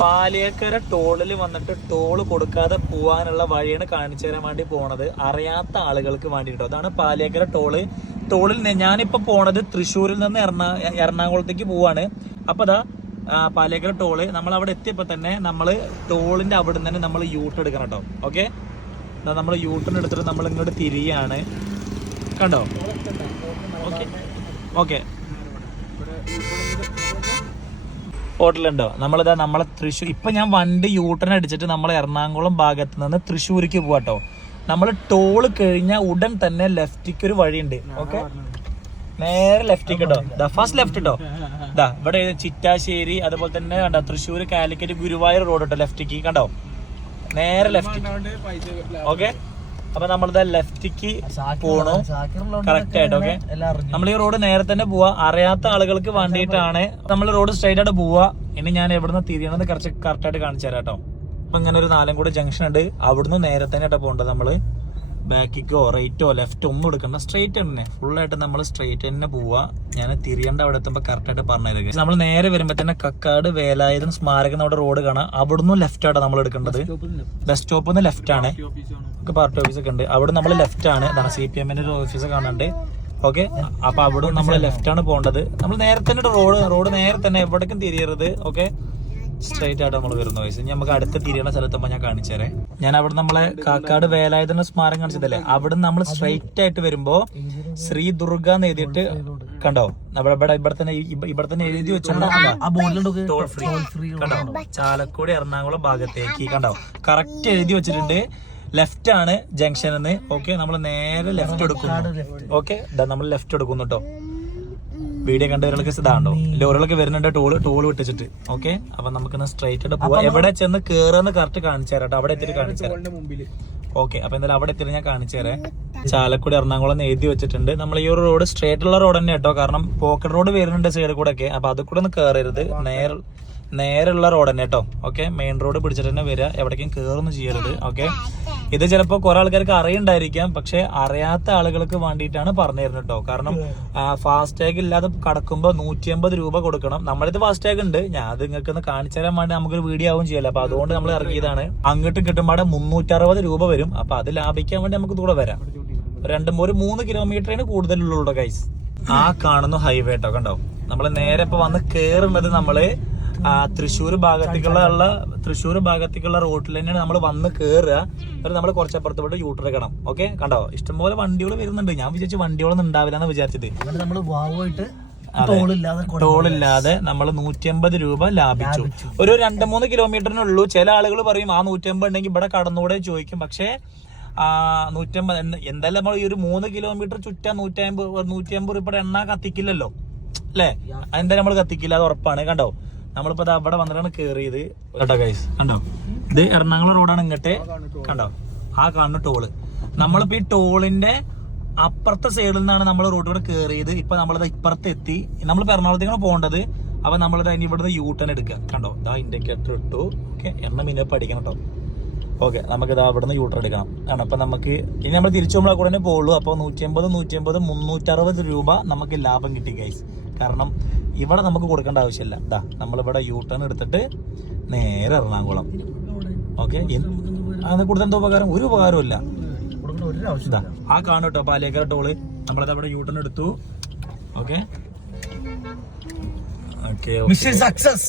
പാലിയേക്കര ടോളിൽ വന്നിട്ട് ടോൾ കൊടുക്കാതെ പോകാനുള്ള വഴിയാണ് കാണിച്ചു തരാൻ വേണ്ടി പോണത്. അറിയാത്ത ആളുകൾക്ക് വേണ്ടിട്ടോ അതാണ് പാലിയേക്കര ടോൾ. ടോളിൽ നിന്ന് ഞാനിപ്പോ പോണത് തൃശ്ശൂരിൽ നിന്ന് എറണാ എറണാകുളത്തേക്ക് പോവാണ്. അപ്പൊ അതാ പാലിയേക്കര ടോൾ നമ്മൾ അവിടെ എത്തിയപ്പോ തന്നെ നമ്മൾ ടോളിന്റെ അവിടെ നിന്ന് തന്നെ നമ്മൾ യൂട്ട് എടുക്കണം കേട്ടോ ഓക്കെ? നമ്മൾ യൂട്ടൺ എടുത്തിട്ട് നമ്മൾ ഇങ്ങോട്ട് തിരിയാണ്. കണ്ടോ? ഓക്കെ. ഓക്കെ. ഹോട്ടലുണ്ടോ? നമ്മളിതാ നമ്മളെ തൃശ്ശൂർ ഇപ്പൊ ഞാൻ വണ്ടി യൂട്ടൺ അടിച്ചിട്ട് നമ്മൾ എറണാകുളം ഭാഗത്ത് നിന്ന് തൃശ്ശൂർക്ക് പോവാട്ടോ നമ്മൾ ടോൾ കഴിഞ്ഞ ഉടൻ തന്നെ ലെഫ്റ്റിക്ക് ഒരു വഴിയുണ്ട്. ഓക്കെ നേരെ ലെഫ്റ്റിക്ക് കേട്ടോ ദാ ഫസ്റ്റ് ലെഫ്റ്റ് കേട്ടോ ദാ ഇവിടെ ചിറ്റാശ്ശേരി അതുപോലെ തന്നെ കണ്ടോ തൃശ്ശൂർ കാലിക്കറ്റ് ഗുരുവായൂർ റോഡ് കേട്ടോ ലെഫ്റ്റിക്ക് കണ്ടോ? നേരെ ലെഫ്റ്റ് ഓക്കെ അപ്പൊ നമ്മളിത് ലെഫ്റ്റിക്ക് പോണു. കറക്റ്റ് ആയിട്ട് ഓക്കെ നമ്മൾ ഈ റോഡ് നേരെ തന്നെ പോവാ. അറിയാത്ത ആളുകൾക്ക് വേണ്ടിയിട്ടാണ്. നമ്മൾ റോഡ് സ്ട്രൈറ്റ് ആയിട്ട് പോവാ. ഇനി ഞാൻ എവിടുന്ന് തിരിയണമെന്ന് കുറച്ച് കറക്റ്റ് ആയിട്ട് കാണിച്ചു തരാം കേട്ടോ അപ്പൊ ഇങ്ങനെ ഒരു നാലും കൂടെ ജംഗ്ഷൻ ഉണ്ട്. അവിടുന്ന് നേരെ തന്നെ ആയിട്ട് പോകേണ്ടത് നമ്മൾ. ബാക്കിക്കോ റൈറ്റോ ലെഫ്റ്റോ ഒന്നും എടുക്കണ്ട. സ്ട്രേറ്റ് തന്നെ. ഫുൾ ആയിട്ട് നമ്മൾ സ്ട്രേറ്റ് തന്നെ പോവാ. ഞാൻ തിരിയേണ്ട അവിടെ എത്തുമ്പോൾ കറക്റ്റ് ആയിട്ട് പറഞ്ഞു നമ്മൾ നേരെ വരുമ്പോ തന്നെ കക്കാട് വേലായുധം സ്മാരകം നമ്മുടെ റോഡ് കാണാം. അവിടുന്ന് ലെഫ്റ്റ് ആയിട്ടാണ് നമ്മൾ എടുക്കേണ്ടത്. ബസ് സ്റ്റോപ്പിൽ നിന്ന് ലെഫ്റ്റ് ആണ്. പാർട്ടി ഓഫീസ് ഒക്കെ ഉണ്ട്. അവിടെ നമ്മൾ ലെഫ്റ്റ് ആണ്. സി പി എമ്മിന്റെ ഒരു ഓഫീസ് കാണാണ്ട്. ഓക്കെ അപ്പൊ അവിടെ നമ്മൾ ലെഫ്റ്റ് ആണ് പോകേണ്ടത്. നമ്മൾ നേരെ തന്നെ റോഡ് റോഡ് നേരെ തന്നെ എവിടേക്കും തിരിയരുത്. ഓക്കെ സ്ട്രൈറ്റ് ആയിട്ട് നമ്മൾ വരുന്ന വയസ്സ് ഇനി നമുക്ക് അടുത്ത തിരിയണ സ്ഥലത്തുമ്പോ ഞാൻ കാണിച്ചേരെ ഞാൻ അവിടെ നമ്മളെ കാക്കാട് വേലായുധന സ്മാരകം കാണിച്ചതല്ലേ അവിടെ നമ്മൾ സ്ട്രൈറ്റ് ആയിട്ട് വരുമ്പോ ശ്രീ ദുർഗ എന്ന് എഴുതിയിട്ട് കണ്ടോ? നമ്മുടെ ഇവിടെ ഇവിടെ തന്നെ ഇവിടെ തന്നെ എഴുതി വെച്ചിട്ടുണ്ട്. ടോൾ ഫ്രീ കണ്ടോ? ചാലക്കുടി എറണാകുളം ഭാഗത്തേക്ക്. കണ്ടോ? കറക്റ്റ് എഴുതി വെച്ചിട്ടുണ്ട്. ലെഫ്റ്റ് ആണ് ജംഗ്ഷൻ എന്ന് ഓക്കെ നമ്മൾ നേരെ ലെഫ്റ്റ് എടുക്കുന്നു. ഓക്കെ നമ്മൾ ലെഫ്റ്റ് എടുക്കുന്നു കേട്ടോ വീഡിയോ കണ്ടവരൊക്കെ ഇതാണ്ടോ ലോറികളൊക്കെ വരുന്നുണ്ട് ടോൾ ടൂൾ വിട്ടിച്ചിട്ട്. ഓക്കെ അപ്പൊ നമുക്ക് സ്ട്രൈറ്റ് ആയിട്ട് പോവാം. എവിടെ ചെന്ന് കേറുന്ന കറക്റ്റ് കാണിച്ചു തരാം അവിടെ എത്തിയിട്ട് കാണിച്ചു തരാം. ഓക്കെ അപ്പൊ എന്തായാലും അവിടെ എത്തിയിട്ട് ഞാൻ കാണിച്ചു തരാം. ചാലക്കുടി എറണാകുളം എഴുതി വെച്ചിട്ടുണ്ട്. നമ്മൾ ഈ ഒരു റോഡ് സ്ട്രേറ്റ് ഉള്ള റോഡ് തന്നെ കേട്ടോ. കാരണം പോക്കറ്റ് റോഡ് വരുന്നുണ്ട് സൈഡിൽ കൂടെ ഒക്കെ. അപ്പൊ അത് കൂടെ ഒന്ന് കയറരുത് നേരെ നേരെയുള്ള റോഡ് തന്നെ കേട്ടോ ഓക്കെ മെയിൻ റോഡ് പിടിച്ചിട്ട് തന്നെ വരിക എവിടേക്കും കയറൊന്നും ചെയ്യരുത്. ഓക്കെ ഇത് ചിലപ്പോൾ കുറെ ആൾക്കാർക്ക് അറിയണ്ടായിരിക്കാം. പക്ഷെ അറിയാത്ത ആളുകൾക്ക് വേണ്ടിയിട്ടാണ് പറഞ്ഞു തരുന്നത് കേട്ടോ കാരണം ഫാസ്റ്റ് ടാഗ് ഇല്ലാതെ കടക്കുമ്പോൾ നൂറ്റി അമ്പത് രൂപ കൊടുക്കണം. നമ്മളിത് ടാഗ് ഉണ്ട് ഞാൻ അത് നിങ്ങൾക്ക് ഒന്ന് കാണിച്ചു തരാൻ വേണ്ടി നമുക്കൊരു വീഡിയോ ആവും ചെയ്യല്ലോ. അപ്പൊ അതുകൊണ്ട് നമ്മൾ ഇറങ്ങിയതാണ് അങ്ങോട്ടും കിട്ടുമ്പോൾ മുന്നൂറ്ററുപത് രൂപ വരും. അപ്പൊ അത് ലാഭിക്കാൻ വേണ്ടി നമുക്ക് കൂടെ വരാം. രണ്ടും ഒരു മൂന്ന് കിലോമീറ്ററിന് കൂടുതലുള്ളൂ ഗൈസ് ആ കാണുന്ന ഹൈവേ കേട്ടോ കണ്ടോ? നമ്മൾ നേരെ ഇപ്പൊ വന്ന് കേറുന്നത് നമ്മൾ തൃശ്ശൂർ ഭാഗത്തേക്കുള്ള ഉള്ള തൃശ്ശൂർ ഭാഗത്തേക്കുള്ള റോട്ടിൽ തന്നെയാണ് നമ്മൾ വന്ന് കയറുക എന്നിട്ട് നമ്മൾ കുറച്ചപ്പുറത്ത് പോയിട്ട് യൂട്ടർ എടുക്കണം. ഓക്കെ കണ്ടോ? ഇഷ്ടംപോലെ വണ്ടികൾ വരുന്നുണ്ട്. ഞാൻ വിചാരിച്ചു വണ്ടികളൊന്നും ഉണ്ടാവില്ല എന്ന് വിചാരിച്ചത് നമ്മൾ വാവുമായിട്ട്. ടോളില്ലാതെ നമ്മൾ നൂറ്റിയമ്പത് രൂപ ലാഭിച്ചു. ഒരു രണ്ട് മൂന്ന് കിലോമീറ്ററിനുള്ളൂ. ചില ആളുകൾ പറയും ആ നൂറ്റമ്പത് ഉണ്ടെങ്കിൽ ഇവിടെ കടന്നുകൂടെ ചോദിക്കും. പക്ഷേ ആ നൂറ്റമ്പത് എന്ത- എന്തായാലും നമ്മൾ ഈ ഒരു മൂന്ന് കിലോമീറ്റർ ചുറ്റാ നൂറ്റമ്പത് നൂറ്റമ്പത് രൂപയുടെ എണ്ണ കത്തിക്കില്ലല്ലോ. അല്ലേ? അതെന്താ നമ്മൾ കത്തിക്കില്ല. അത് ഉറപ്പാണ്. കണ്ടോ? നമ്മളിപ്പോ അവിടെ വന്നിട്ടാണ് കേറിയത്. കേട്ടോ ഗൈസ് കണ്ടോ? ഇത് എറണാകുളം റോഡാണ് ഇങ്ങട്ടെ. കണ്ടോ? ആ കാണുന്ന ടോൾ നമ്മളിപ്പോ ഈ ടോളിന്റെ അപ്പുറത്തെ സൈഡിൽ നിന്നാണ് നമ്മൾ റോഡിലൂടെ കയറിയത് ഇപ്പൊ നമ്മളിത് ഇപ്പുറത്ത് എത്തി നമ്മളിപ്പോ എറണാകുളത്തേക്കാണ് പോകേണ്ടത്. അപ്പൊ നമ്മളിത് ഇനി ഇവിടുന്ന് യൂ ടേൺ എടുക്കുക. കണ്ടോ? ഇതാ ഇൻഡിക്കേറ്റർ ഇട്ടു. ഓക്കെ എണ്ണ മിനിറ്റ് പഠിക്കണം കേട്ടോ ഓക്കെ നമുക്ക് ഇതാ ഇവിടുന്ന് യൂ ടേൺ എടുക്കണം. ആണ് അപ്പൊ നമുക്ക് ഇനി നമ്മൾ തിരിച്ചു പോകുമ്പോൾ കൂടെ തന്നെ പോകുള്ളൂ അപ്പോൾ നൂറ്റി അമ്പത് നൂറ്റി അമ്പത് മുന്നൂറ്ററുപത് രൂപ നമുക്ക് ലാഭം കിട്ടി ഗൈസ് കാരണം ഇവിടെ നമുക്ക് കൊടുക്കേണ്ട ആവശ്യമില്ല. ഇതാ നമ്മളിവിടെ യൂ ടേൺ എടുത്തിട്ട് നേരെ എറണാകുളം. ഓക്കെ അന്ന് കൊടുത്ത എന്താ ഉപകാരം? ഒരു ഉപകാരവും ഇല്ല. ഇതാ ആ കാണും കേട്ടോ പാലേക്കര ടോൾ നമ്മളത് അവിടെ യൂട്ടൺ എടുത്തു. Okay okay mission success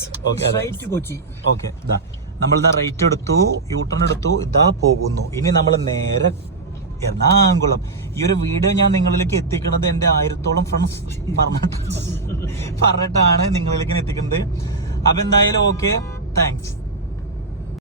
Kochi okay ഇതാ നമ്മളിതാ റേറ്റ് എടുത്തു യൂട്ടൺ എടുത്തു ഇതാ പോകുന്നു. ഇനി നമ്മൾ നേരെ എറണാകുളം. ഈ ഒരു വീഡിയോ ഞാൻ നിങ്ങളിലേക്ക് എത്തിക്കുന്നത് എന്റെ ആയിരത്തോളം ഫ്രണ്ട്സ് പറഞ്ഞിട്ട് പറഞ്ഞിട്ടാണ് നിങ്ങളിലേക്ക് എത്തിക്കുന്നത്. അപ്പൊ എന്തായാലും ഓക്കെ താങ്ക്സ്